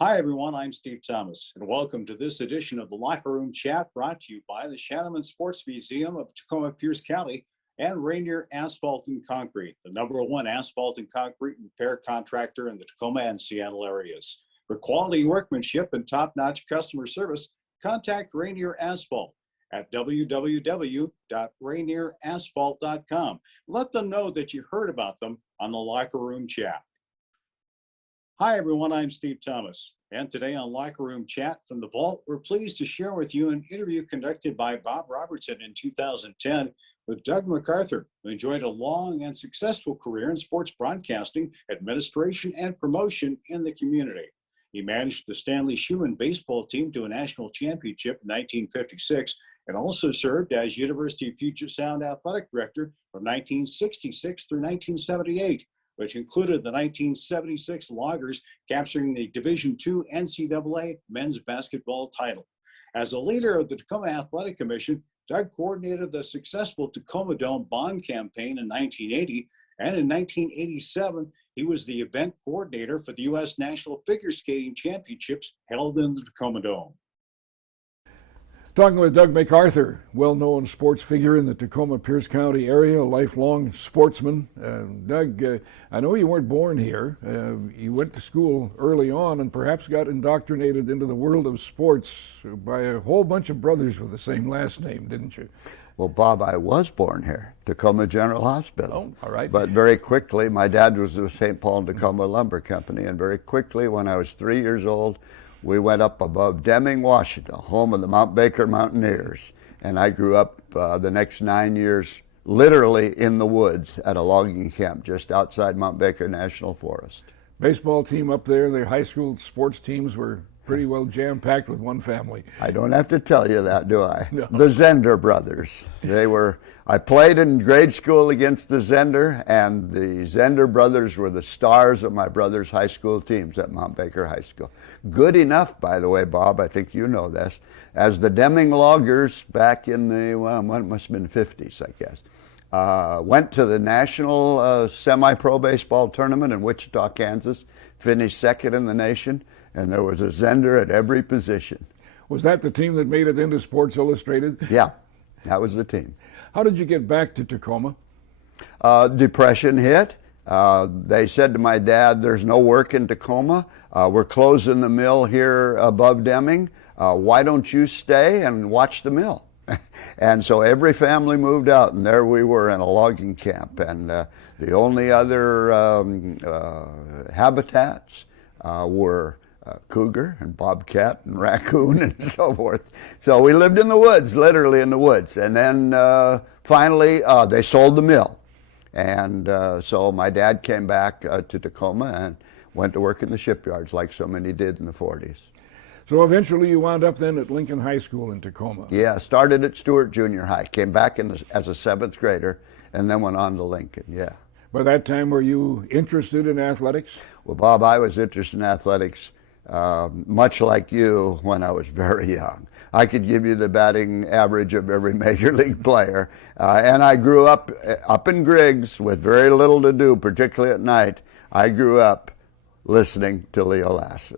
Hi, everyone. I'm Steve Thomas, and welcome to this edition of the Locker Room Chat brought to you by the Shattleman Sports Museum of Tacoma Pierce County and Rainier Asphalt and Concrete, the #1 asphalt and concrete repair contractor in the Tacoma and Seattle areas. For quality workmanship and top-notch customer service, contact Rainier Asphalt at www.rainierasphalt.com. Let them know that you heard about them on the Locker Room Chat. Hi, everyone. I'm Steve Thomas. And today on Locker Room Chat from the Vault, we're pleased to share with you an interview conducted by Bob Robertson in 2010 with Doug McArthur, who enjoyed a long and successful career in sports broadcasting, administration, and promotion in the community. He managed the Stanley Schumann baseball team to a national championship in 1956 and also served as University of Puget Sound athletic director from 1966 through 1978. Which included the 1976 Loggers capturing the Division II NCAA men's basketball title. As a leader of the Tacoma Athletic Commission, Doug coordinated the successful Tacoma Dome Bond campaign in 1980, and in 1987, he was the event coordinator for the U.S. National Figure Skating Championships held in the Tacoma Dome. Talking with Doug McArthur, well-known sports figure in the Tacoma Pierce County area, a lifelong sportsman. Doug, I know you weren't born here. You went to school early on and perhaps got indoctrinated into the world of sports by a whole bunch of brothers with the same last name, didn't you? Well, Bob, I was born here, Tacoma General Hospital. Oh, all right. But very quickly, my dad was with St. Paul and Tacoma Lumber Company, and very quickly, when I was 3 years old, we went up above Deming, Washington, home of the Mount Baker Mountaineers. And I grew up the next 9 years literally in the woods at a logging camp just outside Mount Baker National Forest. Baseball team up there, the high school sports teams were pretty well jam-packed with one family. I don't have to tell you that, do I? No. The Zender brothers. I played in grade school against the Zender, and the Zender brothers were the stars of my brother's high school teams at Mount Baker High School. Good enough, by the way, Bob, I think you know this, as the Deming Loggers back in the, well, it must have been 50s, I guess, went to the national semi-pro baseball tournament in Wichita, Kansas, finished second in the nation, and there was a Zender at every position. Was that the team that made it into Sports Illustrated? Yeah, that was the team. How did you get back to Tacoma? Depression hit. They said to my dad, there's no work in Tacoma. We're closing the mill here above Deming. Why don't you stay and watch the mill? And so every family moved out, and there we were in a logging camp. And the only other habitats were cougar and bobcat and raccoon and so forth. So we lived in the woods, literally in the woods. And then finally they sold the mill. And so my dad came back to Tacoma and went to work in the shipyards like so many did in the 40s. So eventually you wound up then at Lincoln High School in Tacoma. Yeah, started at Stewart Junior High, came back as a 7th grader, and then went on to Lincoln, yeah. By that time, were you interested in athletics? Well, Bob, I was interested in athletics much like you when I was very young. I could give you the batting average of every major league player. And I grew up in Griggs with very little to do, particularly at night. I grew up listening to Leo Lassen.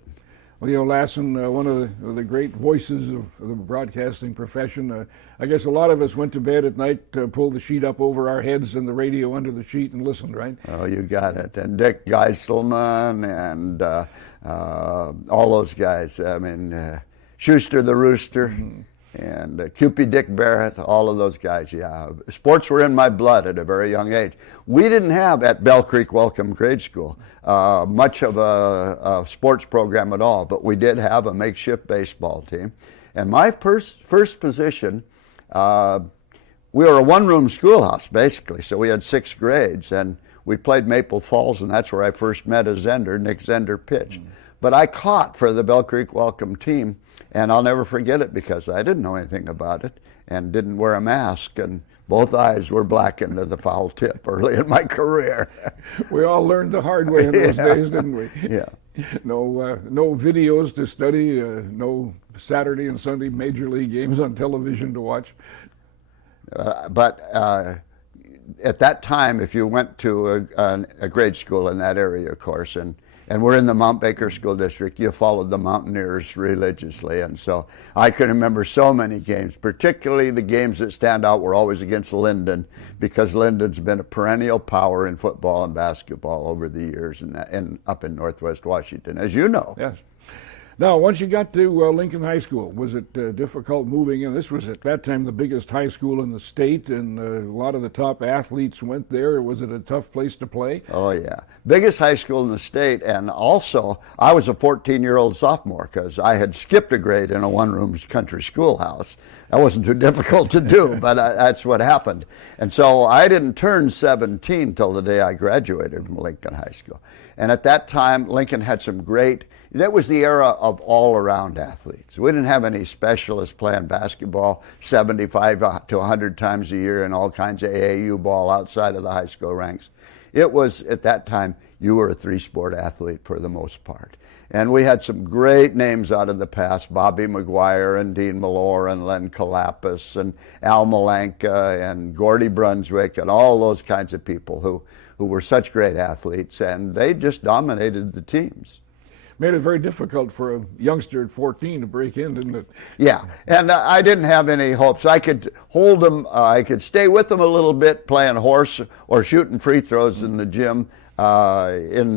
Leo Lassen, one of the great voices of the broadcasting profession. I guess a lot of us went to bed at night, pulled the sheet up over our heads and the radio under the sheet and listened, right? Oh, you got it. And Dick Geiselman and all those guys. I mean, Schuster the Rooster, and Cupid Dick Barrett, all of those guys, yeah. Sports were in my blood at a very young age. We didn't have at Bell Creek Welcome Grade School much of a sports program at all, but we did have a makeshift baseball team. And my first position, we were a one-room schoolhouse, basically, so we had 6 grades, and we played Maple Falls, and that's where I first met a Zender. Nick Zender pitched. But I caught for the Bell Creek Welcome team, and I'll never forget it because I didn't know anything about it and didn't wear a mask, and both eyes were blackened to the foul tip early in my career. We all learned the hard way in those days, didn't we? Yeah. No videos to study, no Saturday and Sunday major league games on television to watch. But at that time, if you went to a grade school in that area, of course, and and we're in the Mount Baker School District, you followed the Mountaineers religiously. And so I can remember so many games, particularly the games that stand out were always against Linden, because Linden's been a perennial power in football and basketball over the years and up in Northwest Washington, as you know. Yes. Now, once you got to Lincoln High School, was it difficult moving in? This was at that time the biggest high school in the state, and a lot of the top athletes went there. Was it a tough place to play? Oh, yeah. Biggest high school in the state, and also I was a 14-year-old sophomore because I had skipped a grade in a one-room country schoolhouse. That wasn't too difficult to do, but that's what happened. And so I didn't turn 17 till the day I graduated from Lincoln High School. And at that time, Lincoln had some that was the era of all-around athletes. We didn't have any specialists playing basketball 75 to 100 times a year and all kinds of AAU ball outside of the high school ranks. It was, at that time, you were a three-sport athlete for the most part. And we had some great names out of the past, Bobby McGuire and Dean Malore and Len Kalapis and Al Malanka and Gordy Brunswick and all those kinds of people who were such great athletes, and they just dominated the teams. Made it very difficult for a youngster at 14 to break in, didn't it? Yeah, and I didn't have any hopes. I could hold them, I could stay with them a little bit playing horse or shooting free throws in the gym in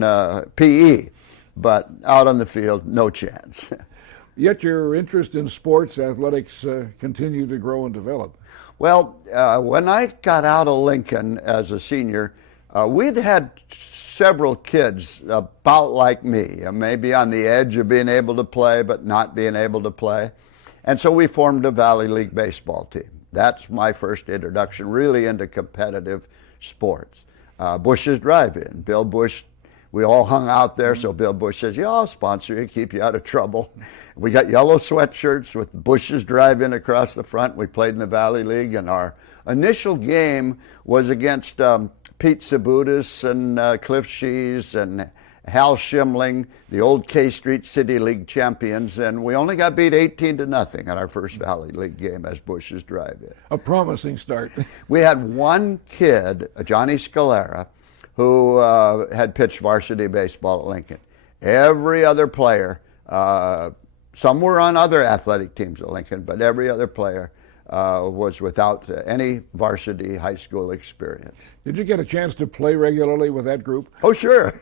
PE, but out on the field, no chance. Yet your interest in sports, athletics, continued to grow and develop. Well, when I got out of Lincoln as a senior, we'd had several kids about like me, maybe on the edge of being able to play but not being able to play. And so we formed a Valley League baseball team. That's my first introduction really into competitive sports. Bush's Drive-In. Bill Bush, we all hung out there, so Bill Bush says, yeah, I'll sponsor you, keep you out of trouble. We got yellow sweatshirts with Bush's Drive-In across the front. We played in the Valley League, and our initial game was against Pete Sabutis and Cliff Shees and Hal Schimling, the old K Street City League champions, and we only got beat 18-0 in our first Valley League game as Bush's Drive-In. A promising start. We had one kid, Johnny Scalera, who had pitched varsity baseball at Lincoln. Every other player, some were on other athletic teams at Lincoln, but every other player was without any varsity high school experience. Did you get a chance to play regularly with that group? Oh, sure.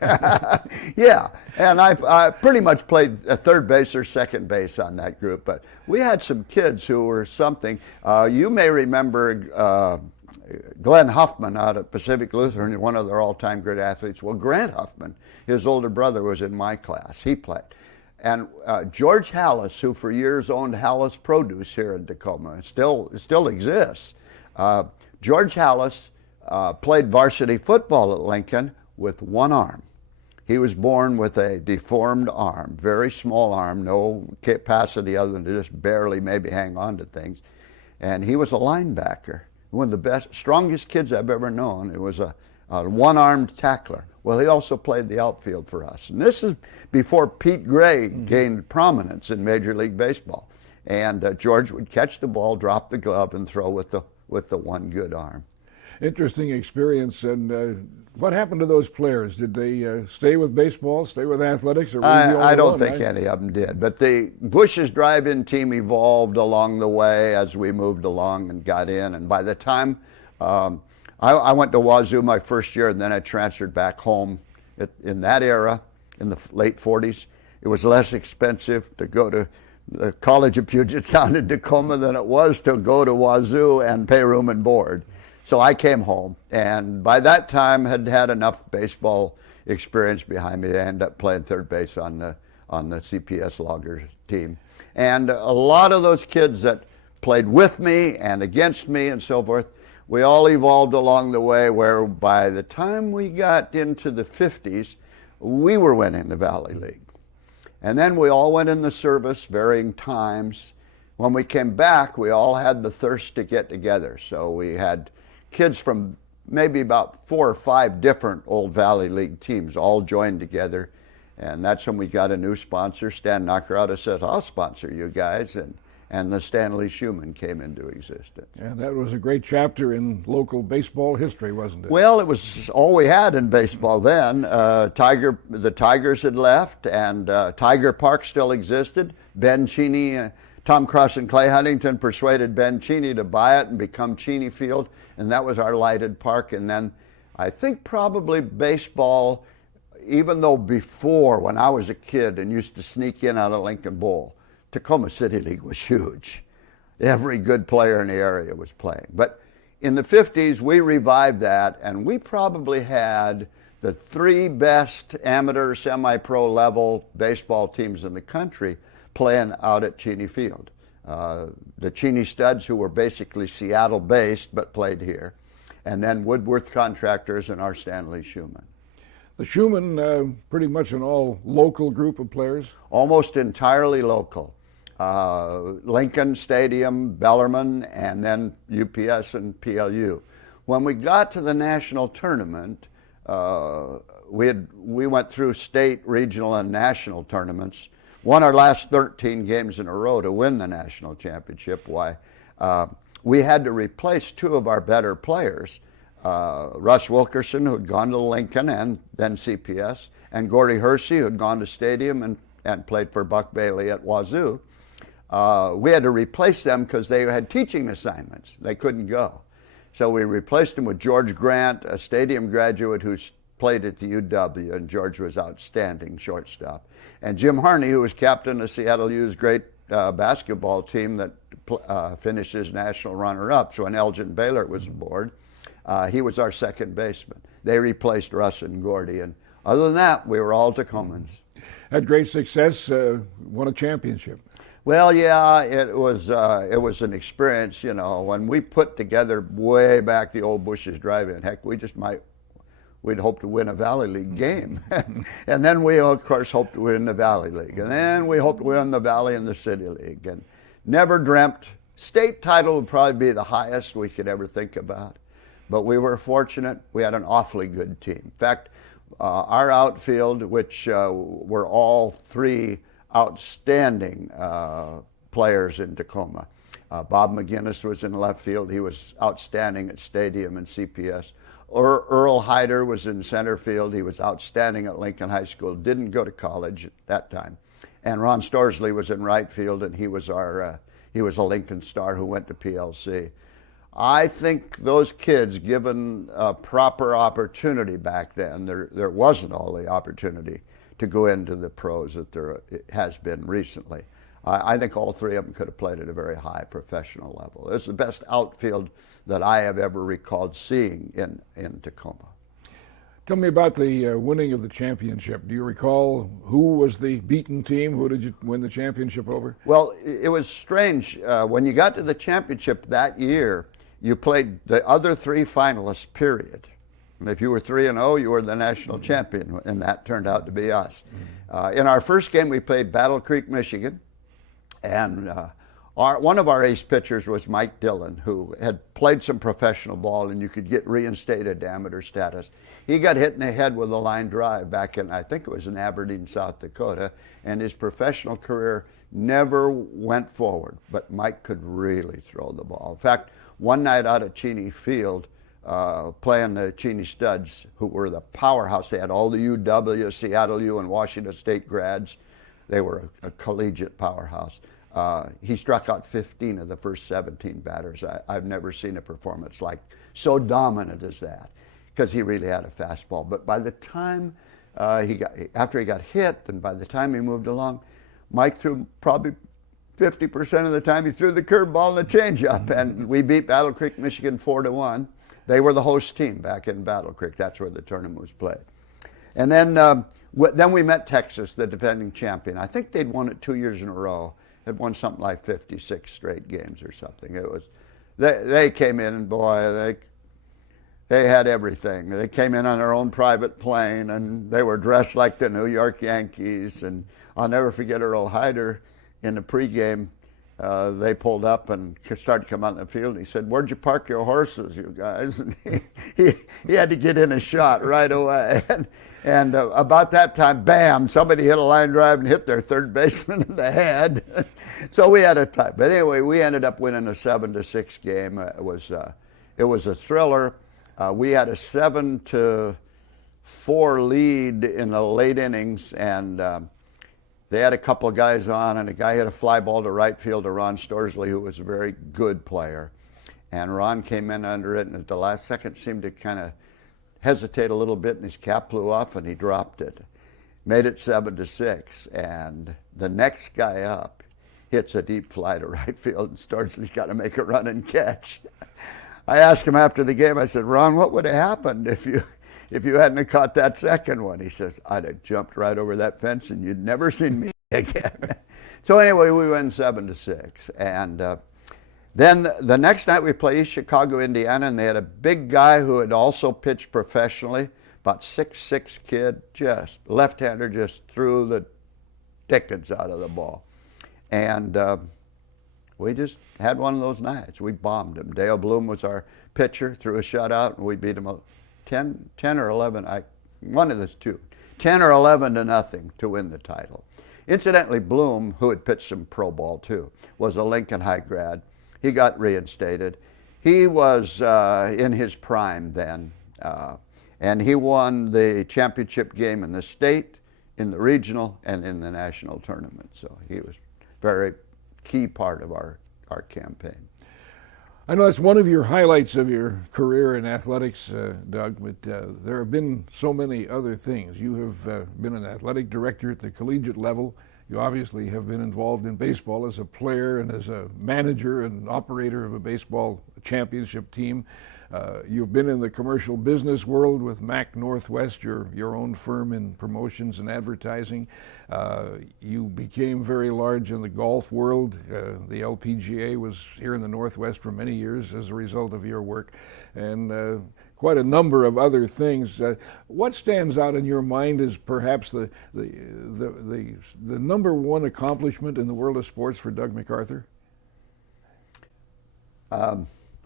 Yeah, and I pretty much played third base or second base on that group, but we had some kids who were something. You may remember Glenn Huffman out at Pacific Lutheran, one of their all-time great athletes. Well, Grant Huffman, his older brother, was in my class. He played. And George Hallis, who for years owned Hallis Produce here in Tacoma, still exists. George Hallis played varsity football at Lincoln with one arm. He was born with a deformed arm, very small arm, no capacity other than to just barely maybe hang on to things. And he was a linebacker, one of the best, strongest kids I've ever known. It was a one-armed tackler. Well, he also played the outfield for us. And this is before Pete Gray gained prominence in Major League Baseball. And George would catch the ball, drop the glove, and throw with the one good arm. Interesting experience. And what happened to those players? Did they stay with baseball, stay with athletics? Or I don't think any of them did. But the Bush's Drive-In team evolved along the way as we moved along and got in. And by the time I went to Wazoo my first year, and then I transferred back home. In that era, in the late 40s, it was less expensive to go to the College of Puget Sound in Tacoma than it was to go to Wazoo and pay room and board. So I came home, and by that time had had enough baseball experience behind me. I ended up playing third base on the CPS Loggers team. And a lot of those kids that played with me and against me and so forth, we all evolved along the way where by the time we got into the 50s, we were winning the Valley League. And then we all went in the service, varying times. When we came back, we all had the thirst to get together. So we had kids from maybe about 4 or 5 different old Valley League teams all joined together. And that's when we got a new sponsor. Stan Knockerout said, I'll sponsor you guys. and the Stanley Schumann came into existence. And that was a great chapter in local baseball history, wasn't it? Well, it was all we had in baseball then. The Tigers had left, and Tiger Park still existed. Ben Cheney, Tom Cross and Clay Huntington persuaded Ben Cheney to buy it and become Cheney Field, and that was our lighted park. And then I think probably baseball, even though before, when I was a kid and used to sneak in out of Lincoln Bowl, Tacoma City League was huge. Every good player in the area was playing. But in the 50s, we revived that, and we probably had the 3 best amateur semi-pro level baseball teams in the country playing out at Cheney Field. The Cheney Studs, who were basically Seattle-based but played here, and then Woodworth Contractors and our Stanley Schumann. The Schumann, pretty much an all local group of players? Almost entirely local. Lincoln Stadium, Bellarmine, and then UPS and PLU. When we got to the national tournament, we went through state, regional, and national tournaments, won our last 13 games in a row to win the national championship. Why? We had to replace 2 of our better players, Russ Wilkerson, who had gone to Lincoln and then CPS, and Gordy Hersey, who had gone to Stadium and played for Buck Bailey at Wazoo. We had to replace them because they had teaching assignments. They couldn't go. So we replaced them with George Grant, a Stadium graduate who played at the UW, and George was outstanding shortstop. And Jim Harney, who was captain of Seattle U's great basketball team that finished as national runner-up. So when Elgin Baylor was aboard, he was our second baseman. They replaced Russ and Gordy, and other than that, we were all Tacomans. Had great success, won a championship. Well, yeah, it was an experience, you know. When we put together way back the old Bush's Drive-In, heck, we'd hope to win a Valley League game. And then we, of course, hoped to win the Valley League. And then we hoped to win the Valley and the City League. And never dreamt, state title would probably be the highest we could ever think about. But we were fortunate. We had an awfully good team. In fact, our outfield, which were all 3 outstanding players in Tacoma. Bob McGinnis was in left field. He was outstanding at Stadium and CPS. Earl Hyder was in center field. He was outstanding at Lincoln High School. Didn't go to college at that time. And Ron Storsley was in right field, and he was a Lincoln star who went to PLC. I think those kids, given a proper opportunity back then, there wasn't all the opportunity to go into the pros that there has been recently. I think all 3 of them could have played at a very high professional level. It's the best outfield that I have ever recalled seeing in Tacoma. Tell me about the winning of the championship. Do you recall who was the beaten team? Who did you win the championship over? Well, it was strange. When you got to the championship that year, you played the other 3 finalists, period. And if you were 3-0, you were the national champion, and that turned out to be us. In our first game, we played Battle Creek, Michigan, and one of our ace pitchers was Mike Dillon, who had played some professional ball, and you could get reinstated to amateur status. He got hit in the head with a line drive back in, I think it was in Aberdeen, South Dakota, and his professional career never went forward. But Mike could really throw the ball. In fact, one night out at Cheney Field, playing the Cheney Studs, who were the powerhouse. They had all the UW, Seattle U, and Washington State grads. They were a collegiate powerhouse. He struck out 15 of the first 17 batters. I've never seen a performance like so dominant as that, because he really had a fastball. But by the time after he got hit, and by the time he moved along, Mike threw probably 50% of the time he threw the curveball and the changeup, and we beat Battle Creek, Michigan 4-1. They were the host team back in Battle Creek. That's where the tournament was played. And then we met Texas, the defending champion. I think they'd won it 2 years in a row. Had won something like 56 straight games or something. It was, they came in, and boy, they had everything. They came in on their own private plane, and they were dressed like the New York Yankees. And I'll never forget Earl Hyder in the pregame. they pulled up and started coming out in the field. And he said, "Where'd you park your horses, you guys?" And he had to get in a shot right away. And about that time, bam, somebody hit a line drive and hit their third baseman in the head. So we had a tie. But anyway, we ended up winning a 7-6 game. It was a thriller. We had a 7-4 lead in the late innings, and they had a couple of guys on, and a guy hit a fly ball to right field to Ron Storsley, who was a very good player. And Ron came in under it, and at the last second seemed to kind of hesitate a little bit, and his cap flew off, and he dropped it. Made it 7-6, and the next guy up hits a deep fly to right field, and Storsley's got to make a run and catch. I asked him after the game, I said, "Ron, what would have happened if you hadn't have caught that second one?" He says, "I'd have jumped right over that fence and you'd never seen me again." So anyway, we win 7-6. And then the next night we play East Chicago, Indiana, and they had a big guy who had also pitched professionally, about 6'6" kid, just left-hander, just threw the dickens out of the ball. And we just had one of those nights. We bombed him. Dale Bloom was our pitcher, threw a shutout, and we beat him 10 or 11, one of those two, 10 or 11 to nothing to win the title. Incidentally, Bloom, who had pitched some pro ball too, was a Lincoln High grad. He got reinstated. He was in his prime then, and he won the championship game in the state, in the regional, and in the national tournament. So he was a very key part of our campaign. I know that's one of your highlights of your career in athletics, Doug, but there have been so many other things. You have been an athletic director at the collegiate level. You obviously have been involved in baseball as a player and as a manager and operator of a baseball championship team. You've been in the commercial business world with Mac Northwest, your own firm in promotions and advertising. You became very large in the golf world. The LPGA was here in the Northwest for many years as a result of your work, and quite a number of other things. What stands out in your mind as perhaps the number one accomplishment in the world of sports for Doug McArthur?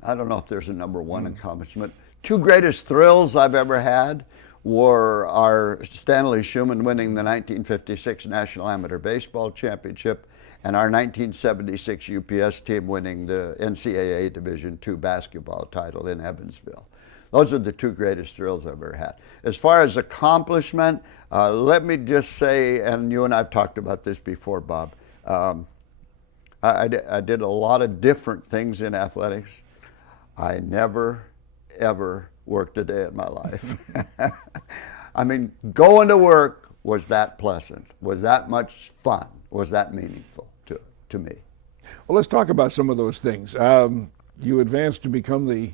I don't know if there's a number one accomplishment. Two greatest thrills I've ever had were our Stanley Schumann winning the 1956 National Amateur Baseball Championship and our 1976 UPS team winning the NCAA Division II basketball title in Evansville. Those are the two greatest thrills I've ever had. As far as accomplishment, let me just say, and you and I have talked about this before, Bob, I did a lot of different things in athletics. I never, ever worked a day in my life. I mean, going to work was that pleasant, was that much fun, was that meaningful to me. Well, let's talk about some of those things. You advanced to become the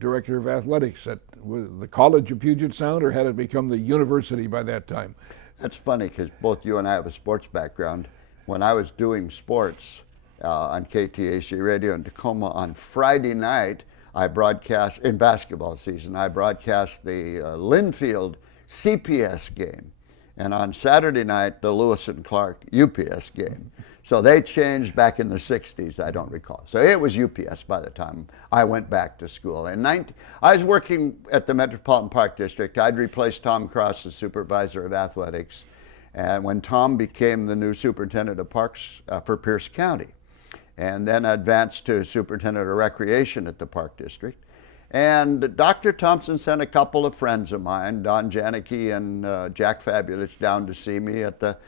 director of athletics at the College of Puget Sound, or had it become the university by that time? That's funny because both you and I have a sports background. When I was doing sports on KTAC radio in Tacoma on Friday night, I broadcast, in basketball season, I broadcast the Linfield CPS game. And on Saturday night, the Lewis and Clark UPS game. So they changed back in the 60s, I don't recall. So it was UPS by the time I went back to school. I was working at the Metropolitan Park District. I'd replaced Tom Cross as supervisor of athletics. And when Tom became the new superintendent of parks for Pierce County, and then advanced to superintendent of recreation at the Park District. And Dr. Thompson sent a couple of friends of mine, Don Janicki and Jack Fabulous, down to see me at the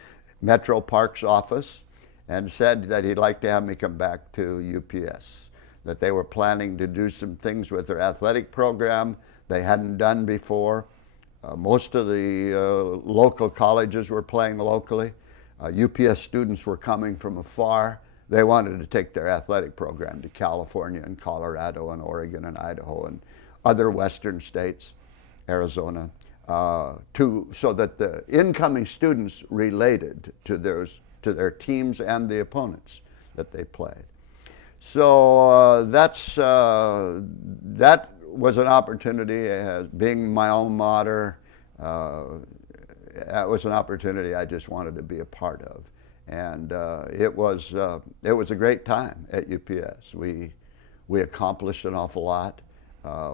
Metro Parks office and said that he'd like to have me come back to UPS, that they were planning to do some things with their athletic program they hadn't done before. Most of the local colleges were playing locally. UPS students were coming from afar. They wanted to take their athletic program to California and Colorado and Oregon and Idaho and other western states, Arizona, so that the incoming students related to their teams and the opponents that they played. So that was an opportunity, being my alma mater. That was an opportunity I just wanted to be a part of. And it was a great time at UPS. We accomplished an awful lot.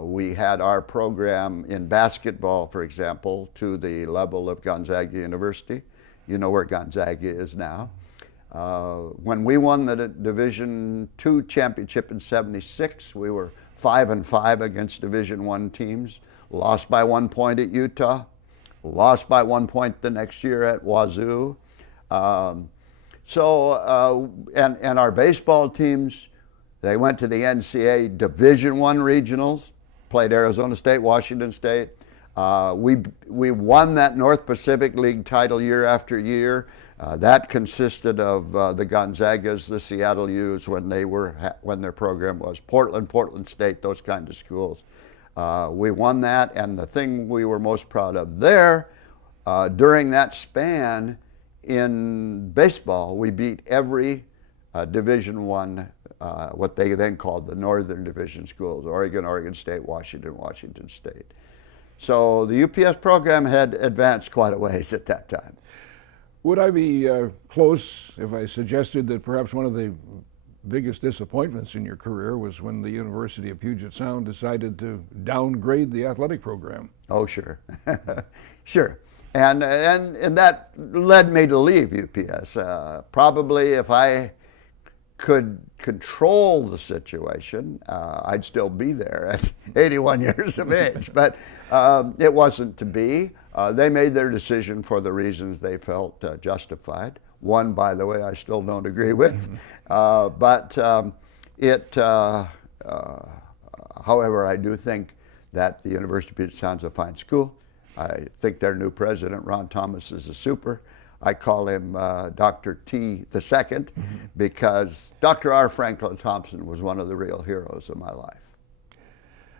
We had our program in basketball, for example, to the level of Gonzaga University. You know where Gonzaga is now. When we won the Division II championship in '76, we were 5-5 against Division I teams. Lost by 1 point at Utah. Lost by 1 point the next year at Wazoo. And our baseball teams, they went to the NCAA Division I regionals, played Arizona State, Washington State. We won that North Pacific League title year after year. That consisted of the Gonzagas, the Seattle U's when their program was Portland State, those kind of schools. We won that, and the thing we were most proud of there, during that span in baseball, we beat every Division I, what they then called the Northern Division schools, Oregon State, Washington State. So the UPS program had advanced quite a ways at that time. Would I be close if I suggested that perhaps one of the biggest disappointments in your career was when the University of Puget Sound decided to downgrade the athletic program? Oh, sure. Sure. And that led me to leave UPS. Probably if I could control the situation, I'd still be there at 81 years of age. But it wasn't to be. They made their decision for the reasons they felt justified. One, by the way, I still don't agree with. However, I do think that the University of Puget Sound is a fine school. I think their new president, Ron Thomas, is a super. I call him Dr. T II because Dr. R. Franklin Thompson was one of the real heroes of my life.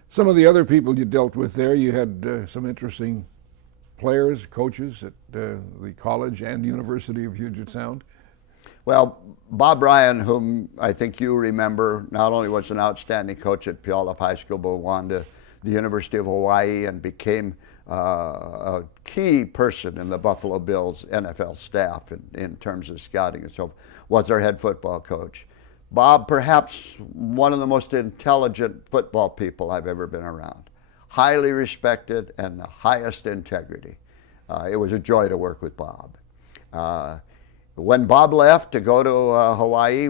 Some of the other people you dealt with there, you had some interesting players, coaches at the college and University of Puget Sound. Well, Bob Ryan, whom I think you remember, not only was an outstanding coach at Puyallup High School, but went to the University of Hawaii and became a key person in the Buffalo Bills NFL staff in terms of scouting and so forth, was our head football coach. Bob, perhaps one of the most intelligent football people I've ever been around. Highly respected and the highest integrity. It was a joy to work with Bob. When Bob left to go to Hawaii,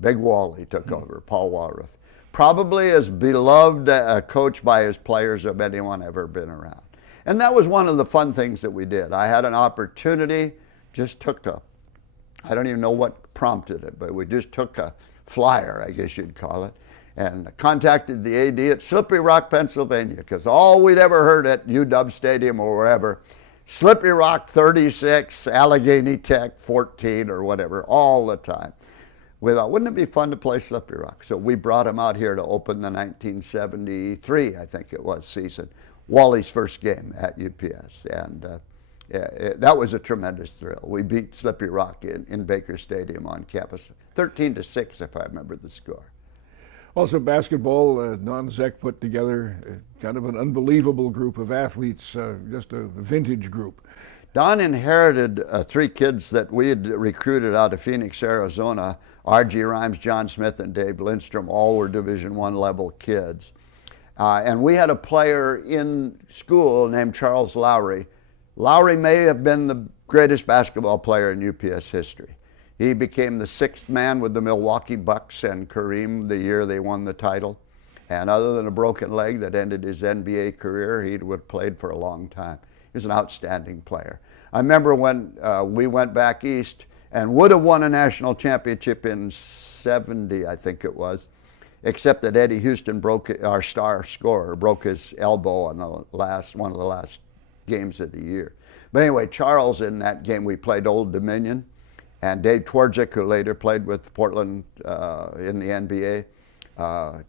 Big Wally took over, Paul Walruff. Probably as beloved a coach by his players of anyone ever been around. And that was one of the fun things that we did. I had an opportunity, I don't even know what prompted it, but we just took a flyer, I guess you'd call it, and contacted the AD at Slippery Rock, Pennsylvania, because all we'd ever heard at UW Stadium or wherever, Slippery Rock 36, Allegheny Tech 14 or whatever, all the time. We thought, wouldn't it be fun to play Slippery Rock? So we brought him out here to open the 1973, I think it was, season, Wally's first game at UPS. And that was a tremendous thrill. We beat Slippery Rock in Baker Stadium on campus, 13-6, if I remember the score. Also basketball, Don Zek put together kind of an unbelievable group of athletes, just a vintage group. Don inherited 3 kids that we had recruited out of Phoenix, Arizona. R.G. Rhymes, John Smith, and Dave Lindstrom, all were Division I level kids. And we had a player in school named Charles Lowry. Lowry may have been the greatest basketball player in UPS history. He became the 6th man with the Milwaukee Bucks and Kareem the year they won the title. And other than a broken leg that ended his NBA career, he would have played for a long time. He was an outstanding player. I remember when we went back east and would have won a national championship in '70, I think it was, except that Eddie Houston our star scorer, broke his elbow on one of the last games of the year. But anyway, Charles, in that game, we played Old Dominion, and Dave Twardzik, who later played with Portland in the NBA,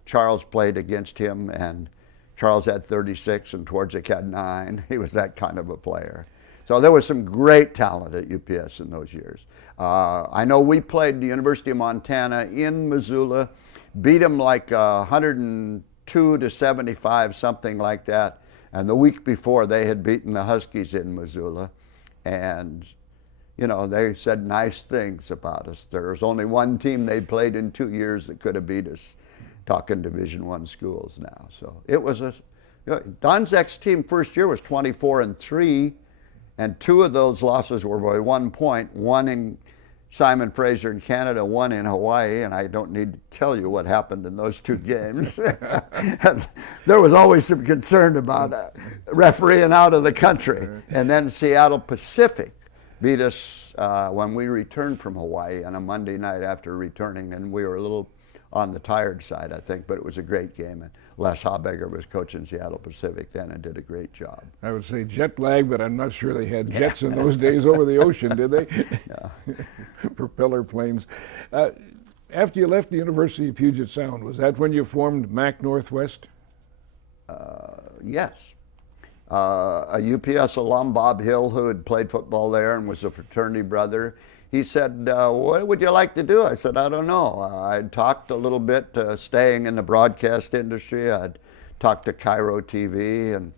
Charles played against him, and Charles had 36 and Twardzik had 9. He was that kind of a player. So there was some great talent at UPS in those years. I know we played the University of Montana in Missoula, beat them like 102-75, something like that. And the week before, they had beaten the Huskies in Missoula. And you know, they said nice things about us. There was only one team they'd played in 2 years that could have beat us, talking Division I schools now. So it was Don Zek's team first year was 24-3, and 2 of those losses were by 1 point, one in Simon Fraser in Canada, one in Hawaii, and I don't need to tell you what happened in those 2 games. There was always some concern about refereeing out of the country. And then Seattle Pacific beat us when we returned from Hawaii on a Monday night after returning, and we were a little on the tired side, I think, but it was a great game. And Les Habegger was coaching Seattle Pacific then and did a great job. I would say jet lag, but I'm not sure they had jets in those days over the ocean, did they? Yeah. Propeller planes. After you left the University of Puget Sound, was that when you formed Mac Northwest? Yes. A UPS alum, Bob Hill, who had played football there and was a fraternity brother, he said, what would you like to do? I said, I don't know. I'd talked a little bit staying in the broadcast industry. I'd talked to Cairo TV, and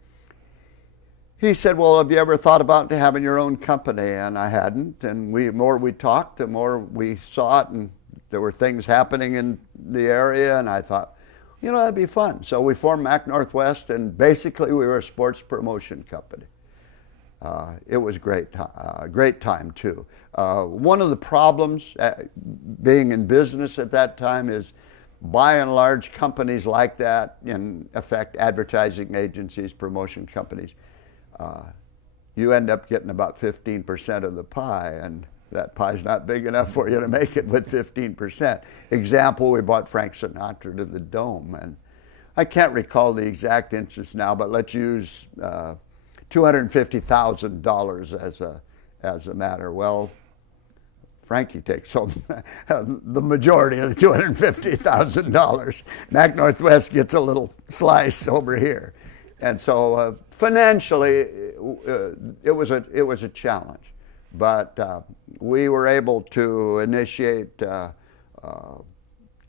he said, well, have you ever thought about having your own company? And I hadn't, and the more we talked, the more we saw it, and there were things happening in the area, and I thought, you know, that'd be fun. So we formed Mac Northwest, and basically we were a sports promotion company. It was great time too. One of the problems being in business at that time is, by and large, companies like that, in effect advertising agencies, promotion companies, you end up getting about 15% of the pie, and that pie's not big enough for you to make it with 15%. Example, we bought Frank Sinatra to the Dome, and I can't recall the exact instance now, but let's use $250,000 as a matter. Well, Frankie takes home the majority of the $250,000. Mac Northwest gets a little slice over here, and so financially, it was a challenge. But we were able to initiate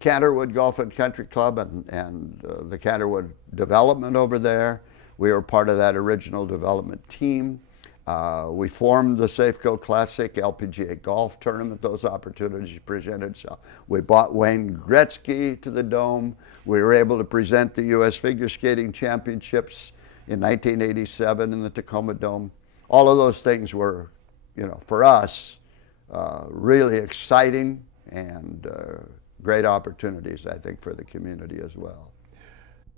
Canterwood Golf and Country Club and the Canterwood development over there. We were part of that original development team. We formed the Safeco Classic LPGA Golf Tournament. Those opportunities presented. So we bought Wayne Gretzky to the Dome. We were able to present the U.S. Figure Skating Championships in 1987 in the Tacoma Dome. All of those things were, you know, for us, really exciting and great opportunities, I think, for the community as well.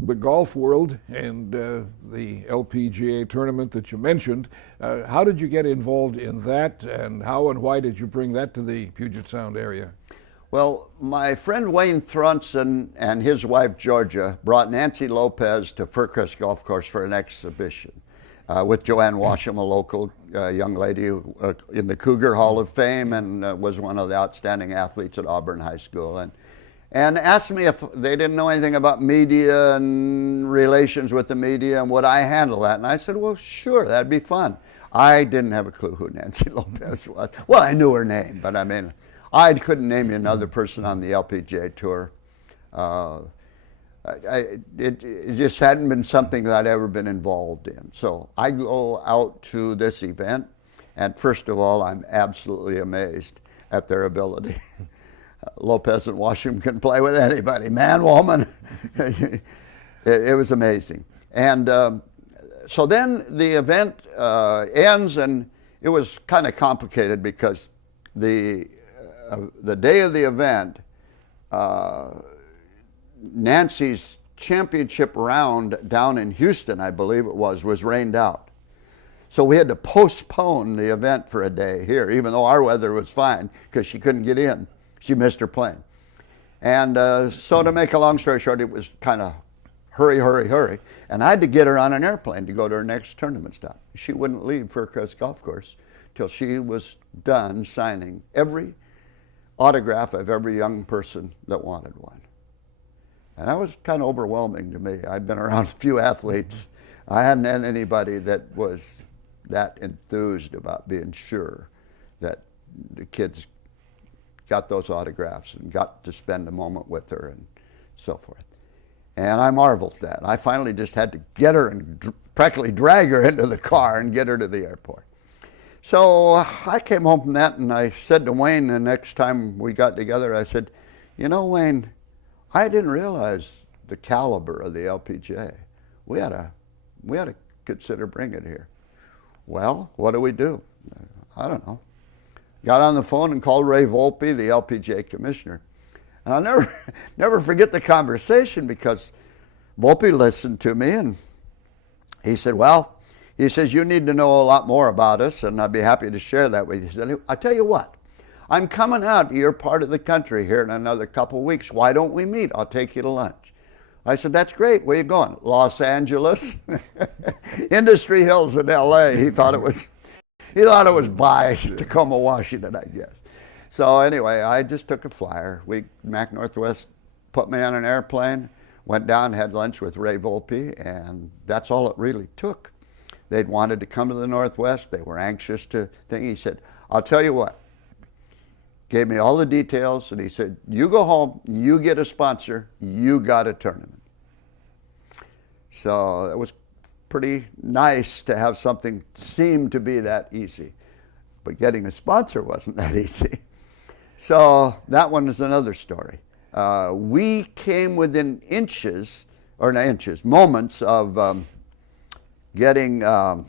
The golf world and the LPGA tournament that you mentioned, how did you get involved in that, and how and why did you bring that to the Puget Sound area? Well, my friend Wayne Thrunson and his wife Georgia brought Nancy Lopez to Fircrest Golf Course for an exhibition with Joanne Washam, a local young lady in the Cougar Hall of Fame and was one of the outstanding athletes at Auburn High School. And asked me if they didn't know anything about media and relations with the media and would I handle that. And I said, well, sure, that'd be fun. I didn't have a clue who Nancy Lopez was. Well, I knew her name, but I mean, I couldn't name you another person on the LPGA Tour. It just hadn't been something that I'd ever been involved in. So I go out to this event, and first of all, I'm absolutely amazed at their ability. Lopez and Washington can play with anybody, man, woman. It was amazing. And so then the event ends, and it was kind of complicated because the day of the event, Nancy's championship round down in Houston, I believe it was rained out. So we had to postpone the event for a day here, even though our weather was fine, because she couldn't get in. She missed her plane. And so to make a long story short, it was kind of hurry, hurry, hurry. And I had to get her on an airplane to go to her next tournament stop. She wouldn't leave Fircrest Golf Course till she was done signing every autograph of every young person that wanted one. And that was kind of overwhelming to me. I've been around a few athletes. I hadn't had anybody that was that enthused about being sure that the kids got those autographs and got to spend a moment with her and so forth. And I marveled at that. I finally just had to get her and practically drag her into the car and get her to the airport. So I came home from that and I said to Wayne the next time we got together, I said, you know, Wayne, I didn't realize the caliber of the LPGA. We ought to consider bringing it here. Well, what do we do? I don't know. Got on the phone and called Ray Volpe, the LPGA commissioner. And I'll never forget the conversation because Volpe listened to me and he said, well, he says, you need to know a lot more about us and I'd be happy to share that with you. He said, I'll tell you what, I'm coming out to your part of the country here in another couple of weeks. Why don't we meet? I'll take you to lunch. I said, that's great. Where are you going? Los Angeles? Industry Hills in LA. He thought it was by Tacoma, Washington, I guess. So anyway, I just took a flyer. Mac Northwest put me on an airplane, went down, had lunch with Ray Volpe, and that's all it really took. They'd wanted to come to the Northwest. They were anxious to think. He said, I'll tell you what. Gave me all the details, and he said, you go home, you get a sponsor, you got a tournament. So it was pretty nice to have something seem to be that easy. But getting a sponsor wasn't that easy. So that one is another story. We came within moments of getting, trying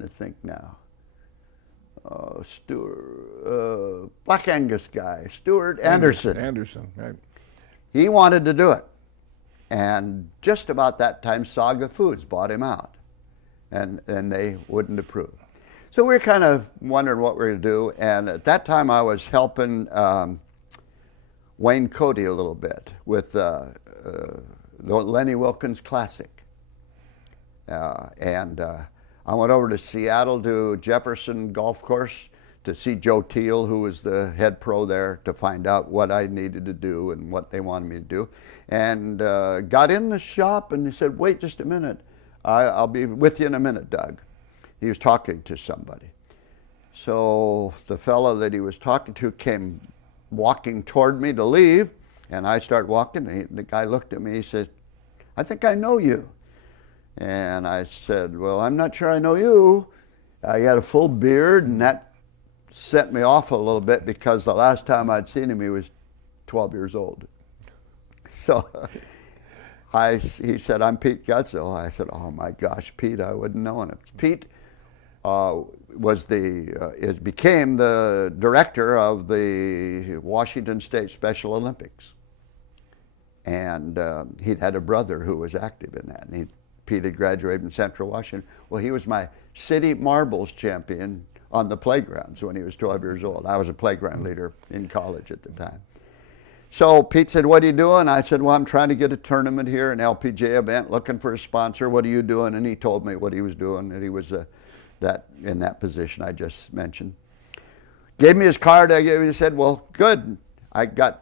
to think now. Black Angus guy, Stuart Anderson. Anderson, right. He wanted to do it. And just about that time, Saga Foods bought him out. And they wouldn't approve. So we were kind of wondering what we were going to do. And at that time, I was helping Wayne Cody a little bit with the Lenny Wilkins Classic. I went over to Seattle to Jefferson Golf Course to see Joe Teal, who was the head pro there, to find out what I needed to do and what they wanted me to do. And got in the shop and he said, wait just a minute. I'll be with you in a minute, Doug. He was talking to somebody. So the fellow that he was talking to came walking toward me to leave, and I started walking. And the guy looked at me, he said, I think I know you. And I said, well, I'm not sure I know you. He had a full beard, and that set me off a little bit because the last time I'd seen him, he was 12 years old. So he said, I'm Pete Gutzel. I said, oh my gosh, Pete, I wouldn't know him. Pete became the director of the Washington State Special Olympics. And he'd had a brother who was active in that. And Pete had graduated from Central Washington. Well, he was my city marbles champion on the playgrounds when he was 12 years old. I was a playground leader in college at the time. So Pete said, what are you doing? I said, well, I'm trying to get a tournament here, an LPGA event, looking for a sponsor. What are you doing? And he told me what he was doing, and he was in that position I just mentioned. Gave me his card. He said, well, good. I got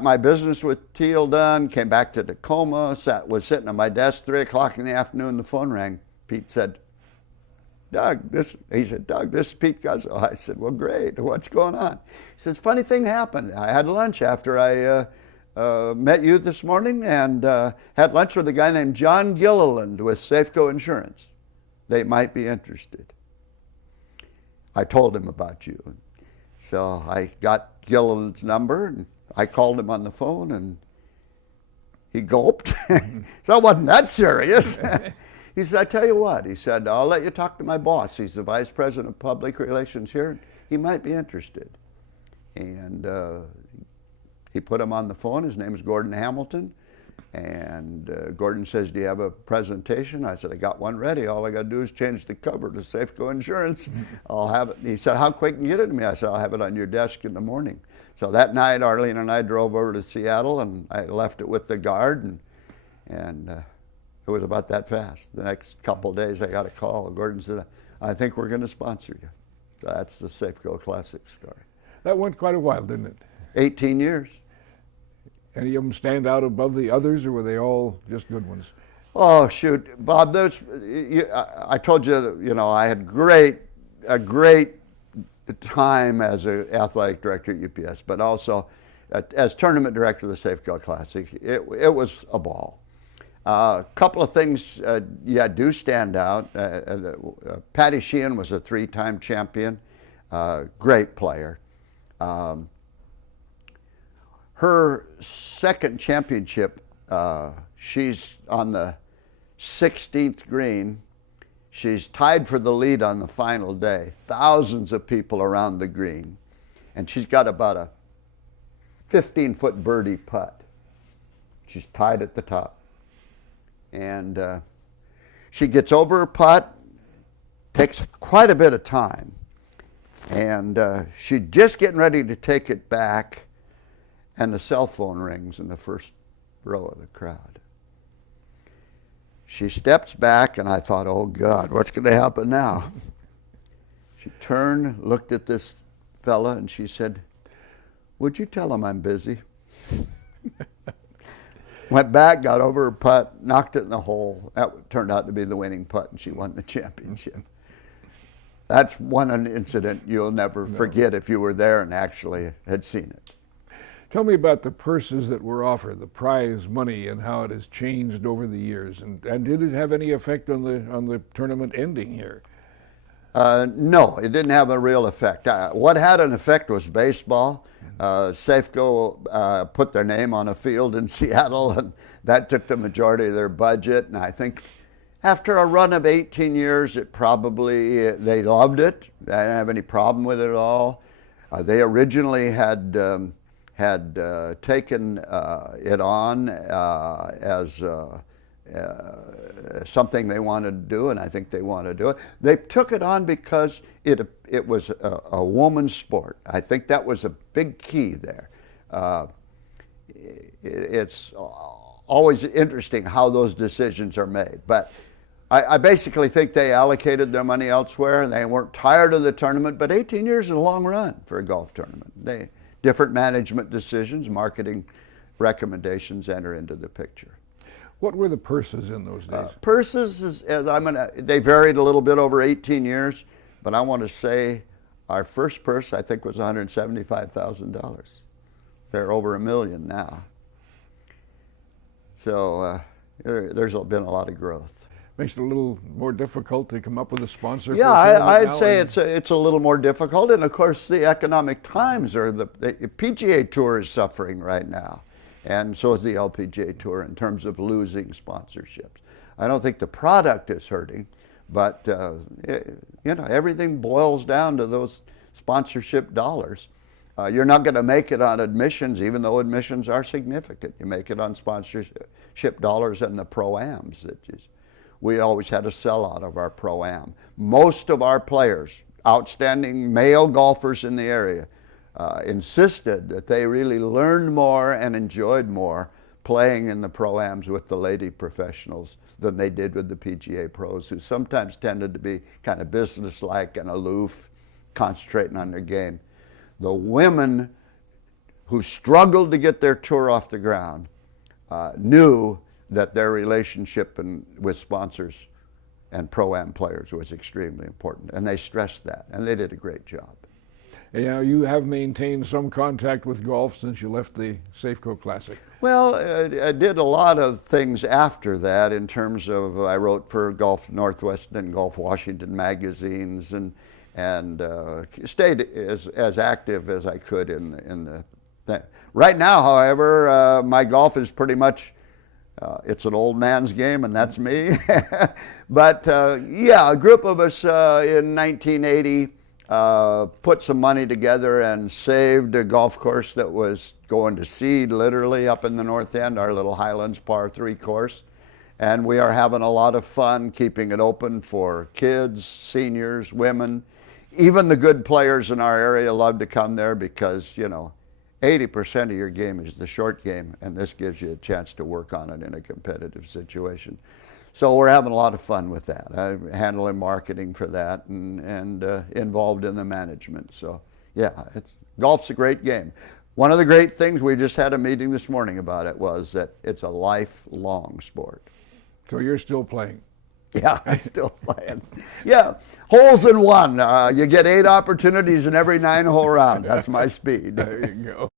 my business with Teal done, came back to Tacoma, was sitting at my desk, 3 o'clock in the afternoon, the phone rang. Pete said, Doug, this is Pete Guzzo. I said, well, great, what's going on? He says, funny thing happened. I had lunch after I met you this morning and had lunch with a guy named John Gilliland with Safeco Insurance. They might be interested. I told him about you. So I got Gilliland's number and I called him on the phone and he gulped. So it wasn't that serious. He said, I tell you what, he said, I'll let you talk to my boss. He's the vice president of public relations here. He might be interested. And he put him on the phone. His name is Gordon Hamilton. And Gordon says, do you have a presentation? I said, I got one ready. All I got to do is change the cover to Safeco Insurance. I'll have it. He said, how quick can you get it to me? I said, I'll have it on your desk in the morning. So that night, Arlene and I drove over to Seattle, and I left it with the guard, and it was about that fast. The next couple of days, I got a call. Gordon said, I think we're going to sponsor you. So that's the Safeco Classic story. That went quite a while, didn't it? 18 years. Any of them stand out above the others, or were they all just good ones? Oh, shoot. Bob, I told you, I had a great time as an athletic director at UPS, but also as tournament director of the Safeco Classic. It was a ball. A couple of things, do stand out. Patty Sheehan was a 3-time champion, great player. Her second championship, she's on the 16th green. She's tied for the lead on the final day. Thousands of people around the green. And she's got about a 15-foot birdie putt. She's tied at the top. And she gets over her putt, takes quite a bit of time. And she's just getting ready to take it back, and the cell phone rings in the first row of the crowd. She steps back, and I thought, oh God, what's going to happen now? She turned, looked at this fella, and she said, would you tell him I'm busy? Went back, got over her putt, knocked it in the hole. That turned out to be the winning putt, and she won the championship. That's one incident you'll never forget if you were there and actually had seen it. Tell me about the purses that were offered, the prize money, and how it has changed over the years. And did it have any effect on the tournament ending here? No, it didn't have a real effect. What had an effect was baseball. Safeco put their name on a field in Seattle, and that took the majority of their budget. And I think after a run of 18 years, they loved it. They didn't have any problem with it at all. They originally had taken it on as something they wanted to do, and I think they want to do it. They took it on because it was a woman's sport. I think that was a big key there. It's always interesting how those decisions are made, but I basically think they allocated their money elsewhere, and they weren't tired of the tournament, but 18 years is a long run for a golf tournament. Different management decisions, marketing recommendations enter into the picture. What were the purses in those days? Purses, they varied a little bit over 18 years, but I want to say our first purse, I think, was $175,000. They're over $1 million now. So there's been a lot of growth. Makes it a little more difficult to come up with a sponsor. Yeah, for a tournament I'd say it's a little more difficult, and of course the economic times are the PGA Tour is suffering right now, and so is the LPGA Tour in terms of losing sponsorships. I don't think the product is hurting, but everything boils down to those sponsorship dollars. You're not going to make it on admissions, even though admissions are significant. You make it on sponsorship dollars and the pro-ams. We always had a sellout of our pro-am. Most of our players, outstanding male golfers in the area, insisted that they really learned more and enjoyed more playing in the pro-ams with the lady professionals than they did with the PGA pros, who sometimes tended to be kind of businesslike and aloof, concentrating on their game. The women who struggled to get their tour off the ground knew that their relationship with sponsors and pro-am players was extremely important, and they stressed that, and they did a great job. Yeah, you have maintained some contact with golf since you left the Safeco Classic. Well, I did a lot of things after that in terms of I wrote for Golf Northwest and Golf Washington magazines, and stayed as active as I could in the thing. Right now, however, my golf is pretty much it's an old man's game, and that's me. But a group of us in 1980 put some money together and saved a golf course that was going to seed literally up in the north end, our little Highlands Par 3 course. And we are having a lot of fun keeping it open for kids, seniors, women. Even the good players in our area love to come there because, 80% of your game is the short game, and this gives you a chance to work on it in a competitive situation. So we're having a lot of fun with that. I'm handling marketing for that and involved in the management. So yeah, golf's a great game. One of the great things, we just had a meeting this morning about it, was that it's a lifelong sport. So you're still playing? Yeah, I'm still playing. Yeah, holes in one. You get 8 opportunities in every 9-hole round. That's my speed. There you go.